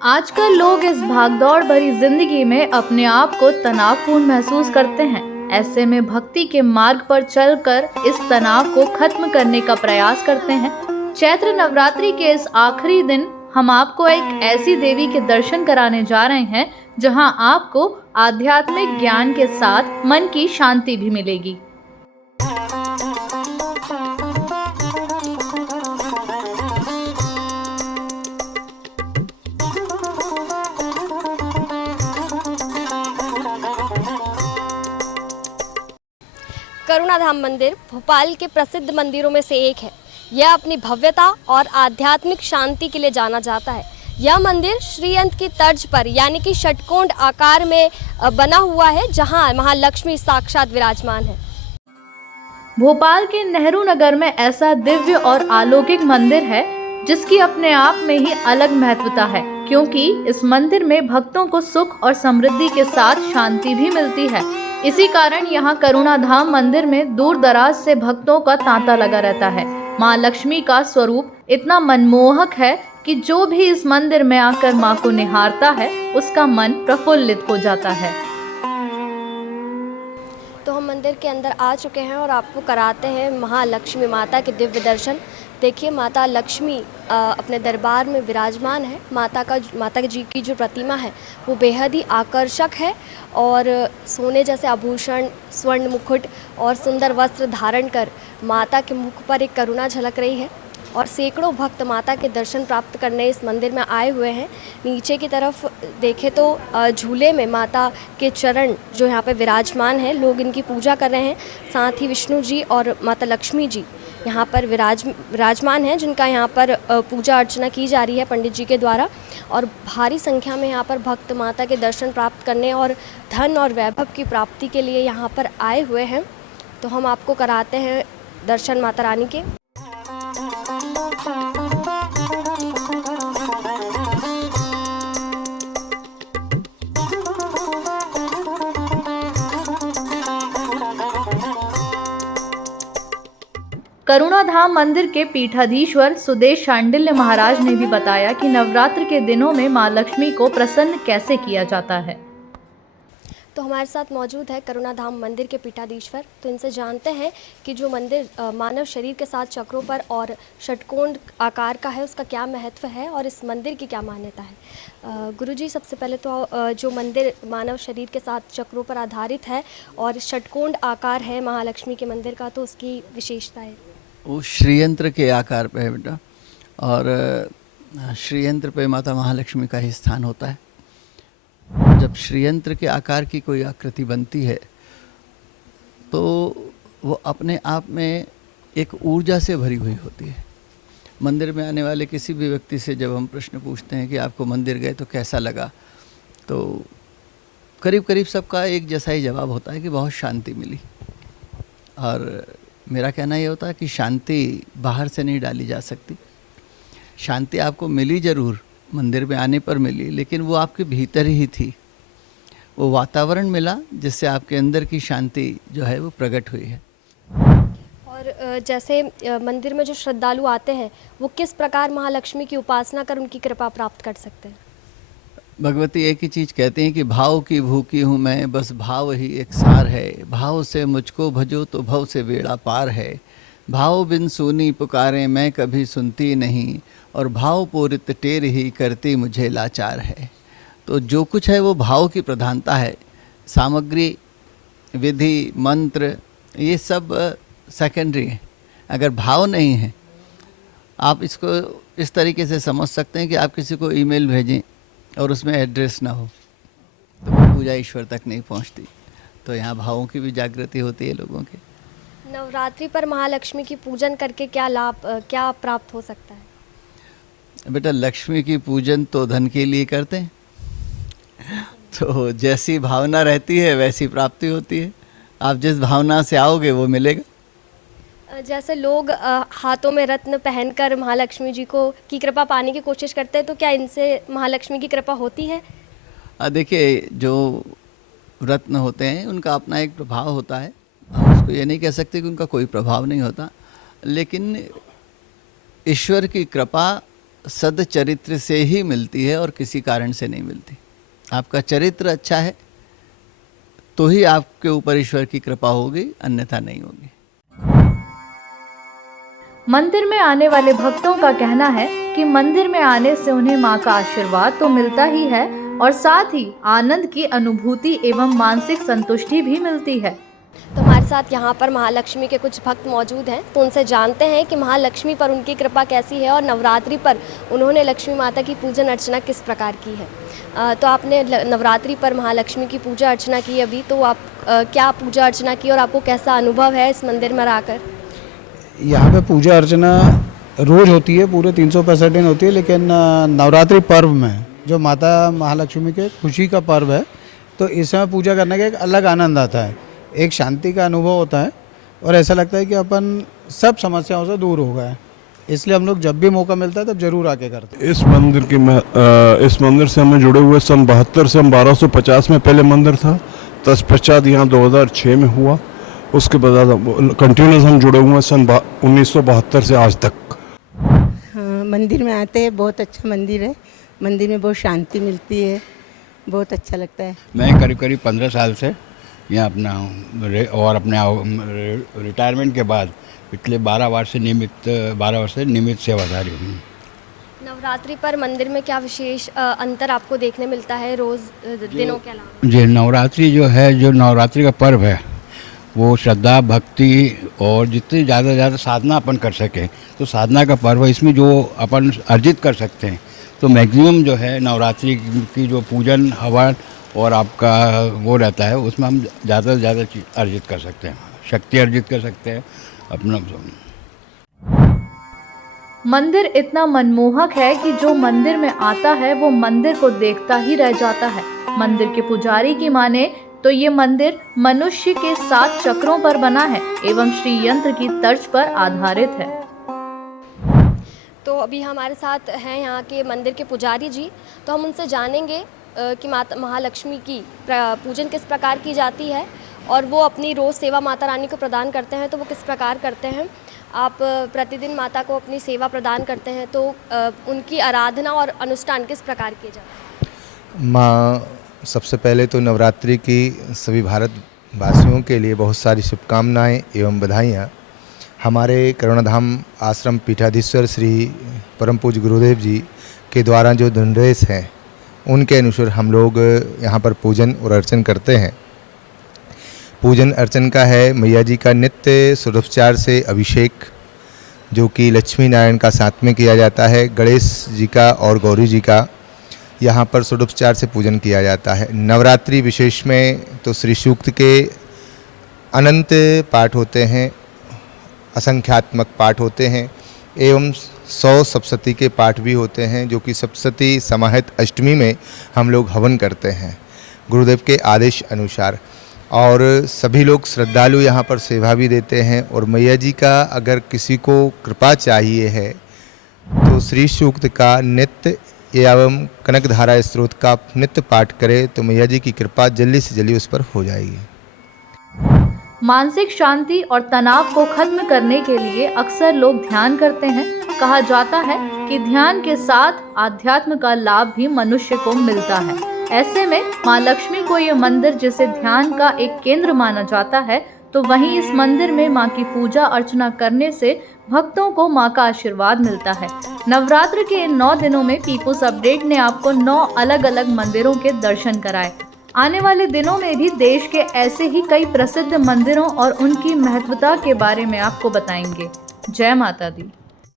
आजकल लोग इस भागदौड़ भरी जिंदगी में अपने आप को तनावपूर्ण महसूस करते हैं। ऐसे में भक्ति के मार्ग पर चलकर इस तनाव को खत्म करने का प्रयास करते हैं। चैत्र नवरात्रि के इस आखिरी दिन हम आपको एक ऐसी देवी के दर्शन कराने जा रहे हैं जहां आपको आध्यात्मिक ज्ञान के साथ मन की शांति भी मिलेगी। करुणाधाम मंदिर भोपाल के प्रसिद्ध मंदिरों में से एक है। यह अपनी भव्यता और आध्यात्मिक शांति के लिए जाना जाता है। यह मंदिर श्रीयंत्र की तर्ज पर यानी कि षटकोण आकार में बना हुआ है, जहां महालक्ष्मी साक्षात विराजमान है। भोपाल के नेहरू नगर में ऐसा दिव्य और अलौकिक मंदिर है जिसकी अपने आप में ही अलग महत्वता है, क्योंकि इस मंदिर में भक्तों को सुख और समृद्धि के साथ शांति भी मिलती है। इसी कारण यहाँ करुणाधाम मंदिर में दूर दराज से भक्तों का तांता लगा रहता है। माँ लक्ष्मी का स्वरूप इतना मनमोहक है कि जो भी इस मंदिर में आकर माँ को निहारता है उसका मन प्रफुल्लित हो जाता है। तो हम मंदिर के अंदर आ चुके हैं और आपको कराते हैं महालक्ष्मी माता के दिव्य दर्शन। देखिए, माता लक्ष्मी अपने दरबार में विराजमान है। माता जी की जो प्रतिमा है वो बेहद ही आकर्षक है और सोने जैसे आभूषण, स्वर्ण मुकुट और सुंदर वस्त्र धारण कर माता के मुख पर एक करुणा झलक रही है और सैकड़ों भक्त माता के दर्शन प्राप्त करने इस मंदिर में आए हुए हैं। नीचे की तरफ देखें तो झूले में माता के चरण जो यहाँ पे विराजमान हैं, लोग इनकी पूजा कर रहे हैं। साथ ही विष्णु जी और माता लक्ष्मी जी यहाँ पर विराजमान हैं, जिनका यहाँ पर पूजा अर्चना की जा रही है पंडित जी के द्वारा। और भारी संख्या में यहाँ पर भक्त माता के दर्शन प्राप्त करने और धन और वैभव की प्राप्ति के लिए यहाँ पर आए हुए हैं। तो हम आपको कराते हैं दर्शन माता रानी के। करुणाधाम मंदिर के पीठाधीश्वर सुदेश शांडिल्य महाराज ने भी बताया कि नवरात्र के दिनों में मां लक्ष्मी को प्रसन्न कैसे किया जाता है। तो हमारे साथ मौजूद है करुणाधाम मंदिर के पीठाधीश्वर। तो इनसे जानते हैं कि जो मंदिर मानव शरीर के साथ चक्रों पर और षटकोण आकार का है, उसका क्या महत्व है और इस मंदिर की क्या मान्यता है। गुरुजी, सबसे पहले तो जो मंदिर मानव शरीर के साथ चक्रों पर आधारित है और षटकोण आकार है महालक्ष्मी के मंदिर का, तो उसकी विशेषता है। वो श्रीयंत्र के आकार पे है बेटा, और श्रीयंत्र पे माता महालक्ष्मी का ही स्थान होता है। जब श्रीयंत्र के आकार की कोई आकृति बनती है तो वो अपने आप में एक ऊर्जा से भरी हुई होती है। मंदिर में आने वाले किसी भी व्यक्ति से जब हम प्रश्न पूछते हैं कि आपको मंदिर गए तो कैसा लगा, तो करीब करीब सबका एक जैसा ही जवाब होता है कि बहुत शांति मिली। और मेरा कहना ये होता है कि शांति बाहर से नहीं डाली जा सकती। शांति आपको मिली ज़रूर, मंदिर में आने पर मिली, लेकिन वो आपके भीतर ही थी। वो वातावरण मिला जिससे आपके अंदर की शांति जो है वो प्रकट हुई है। और जैसे मंदिर में जो श्रद्धालु आते हैं वो किस प्रकार महालक्ष्मी की उपासना कर उनकी कृपा प्राप्त कर सकते हैं। भगवती एक ही चीज़ कहती हैं कि भाव की भूखी हूँ मैं, बस भाव ही एक सार है। भाव से मुझको भजो तो भव से बेड़ा पार है। भाव बिन सुनी पुकारें मैं कभी सुनती नहीं, और भाव पूरित टेर ही करती मुझे लाचार है। तो जो कुछ है वो भाव की प्रधानता है। सामग्री, विधि, मंत्र, ये सब सेकेंडरी है। अगर भाव नहीं है, आप इसको इस तरीके से समझ सकते हैं कि आप किसी को ईमेल भेजें और उसमें एड्रेस ना हो तो वो पूजा ईश्वर तक नहीं पहुंचती। तो यहाँ भावों की भी जागृति होती है लोगों के। नवरात्रि पर महालक्ष्मी की पूजन करके क्या लाभ, क्या प्राप्त हो सकता है। बेटा, लक्ष्मी की पूजन तो धन के लिए करते हैं, तो जैसी भावना रहती है वैसी प्राप्ति होती है। आप जिस भावना से आओगे वो मिलेगा। जैसे लोग हाथों में रत्न पहनकर महालक्ष्मी जी को की कृपा पाने की कोशिश करते हैं, तो क्या इनसे महालक्ष्मी की कृपा होती है। देखिए, जो रत्न होते हैं उनका अपना एक प्रभाव होता है। हम उसको ये नहीं कह सकते कि उनका कोई प्रभाव नहीं होता, लेकिन ईश्वर की कृपा सदचरित्र से ही मिलती है और किसी कारण से नहीं मिलती। आपका चरित्र अच्छा है तो ही आपके ऊपर ईश्वर की कृपा होगी, अन्यथा नहीं होगी। मंदिर में आने वाले भक्तों का कहना है कि मंदिर में आने से उन्हें मां का आशीर्वाद तो मिलता ही है और साथ ही आनंद की अनुभूति एवं मानसिक संतुष्टि भी मिलती है। तो हमारे साथ यहाँ पर महालक्ष्मी के कुछ भक्त मौजूद हैं, तो उनसे जानते हैं कि महालक्ष्मी पर उनकी कृपा कैसी है और नवरात्रि पर उन्होंने लक्ष्मी माता की पूजन अर्चना किस प्रकार की है। तो आपने नवरात्रि पर महालक्ष्मी की पूजा अर्चना की अभी, तो आप क्या पूजा अर्चना की और आपको कैसा अनुभव है इस मंदिर में आकर? यहाँ पे पूजा अर्चना रोज़ होती है, पूरे 365 दिन होती है, लेकिन नवरात्रि पर्व में जो माता महालक्ष्मी के खुशी का पर्व है, तो इस समय पूजा करने का एक अलग आनंद आता है, एक शांति का अनुभव होता है और ऐसा लगता है कि अपन सब समस्याओं से दूर हो गए। इसलिए हम लोग जब भी मौका मिलता है तब जरूर आके करते हैं। इस मंदिर से हमें जुड़े हुए सन 72 से हम 1250 में पहले मंदिर था, तत्पश्चात यहाँ 2006 में हुआ, उसके बाद कंटिन्यूस हम जुड़े हुए हैं सन 1972 से आज तक। हाँ, मंदिर में आते हैं, बहुत अच्छा मंदिर है, मंदिर में बहुत शांति मिलती है, बहुत अच्छा लगता है। मैं करीब 15 साल से यहाँ अपना और अपने रिटायरमेंट के बाद पिछले 12 वर्ष से नियमित सेवाधारी हूँ। नवरात्रि पर मंदिर में क्या विशेष अंतर आपको देखने मिलता है रोज़ दिनों के अलावा? जी, नवरात्रि जो है, जो नवरात्रि का पर्व है, वो श्रद्धा भक्ति और जितनी ज़्यादा से ज़्यादा साधना अपन कर सकें, तो साधना का पर्व है। इसमें जो अपन अर्जित कर सकते हैं, तो मैक्सिमम जो है नवरात्रि की जो पूजन हवन और आपका वो रहता है, उसमें हम ज़्यादा से ज़्यादा अर्जित कर सकते हैं, शक्ति अर्जित कर सकते हैं अपना। मंदिर इतना मनमोहक है कि जो मंदिर में आता है वो मंदिर को देखता ही रह जाता है। मंदिर के पुजारी की माने तो ये मंदिर मनुष्य के 7 चक्रों पर बना है एवं श्री यंत्र की तर्ज पर आधारित है। तो अभी हमारे साथ हैं यहाँ के मंदिर के पुजारी जी, तो हम उनसे जानेंगे कि माता महालक्ष्मी की पूजन किस प्रकार की जाती है और वो अपनी रोज़ सेवा माता रानी को प्रदान करते हैं, तो वो किस प्रकार करते हैं। आप प्रतिदिन माता को अपनी सेवा प्रदान करते हैं, तो उनकी आराधना और अनुष्ठान किस प्रकार किए जाते हैं? माँ, सबसे पहले तो नवरात्रि की सभी भारतवासियों के लिए बहुत सारी शुभकामनाएं एवं बधाइयाँ। हमारे करुणाधाम आश्रम पीठाधीश्वर श्री परम पूज्य गुरुदेव जी के द्वारा जो निर्देश हैं, उनके अनुसार हम लोग यहाँ पर पूजन और अर्चन करते हैं। पूजन अर्चन का है मैया जी का नित्य षोडशोपचार से अभिषेक, जो कि लक्ष्मी नारायण का साथ में किया जाता है, गणेश जी का और गौरी जी का यहाँ पर षोडशोपचार से पूजन किया जाता है। नवरात्रि विशेष में तो श्री सूक्त के अनंत पाठ होते हैं, असंख्यात्मक पाठ होते हैं एवं 100 सप्तशती के पाठ भी होते हैं, जो कि सप्तशती समाहित अष्टमी में हम लोग हवन करते हैं गुरुदेव के आदेश अनुसार। और सभी लोग श्रद्धालु यहाँ पर सेवा भी देते हैं। और मैया जी का अगर किसी को कृपा चाहिए है तो श्री सूक्त का नित्य एवं कनकधारा स्त्रोत का नित्य पाठ करे तो मैया जी की कृपा जल्दी से जल्दी उस पर हो जाएगी। मानसिक शांति और तनाव को खत्म करने के लिए अक्सर लोग ध्यान करते हैं। कहा जाता है कि ध्यान के साथ आध्यात्म का लाभ भी मनुष्य को मिलता है। ऐसे में मां लक्ष्मी को ये मंदिर जिसे ध्यान का एक केंद्र माना जाता है, तो वहीं इस मंदिर में मां की पूजा अर्चना करने से भक्तों को मां का आशीर्वाद मिलता है। नवरात्र के इन 9 दिनों में पीपुल्स अपडेट ने आपको 9 अलग अलग मंदिरों के दर्शन कराए। आने वाले दिनों में भी देश के ऐसे ही कई प्रसिद्ध मंदिरों और उनकी महत्वता के बारे में आपको बताएंगे। जय माता दी।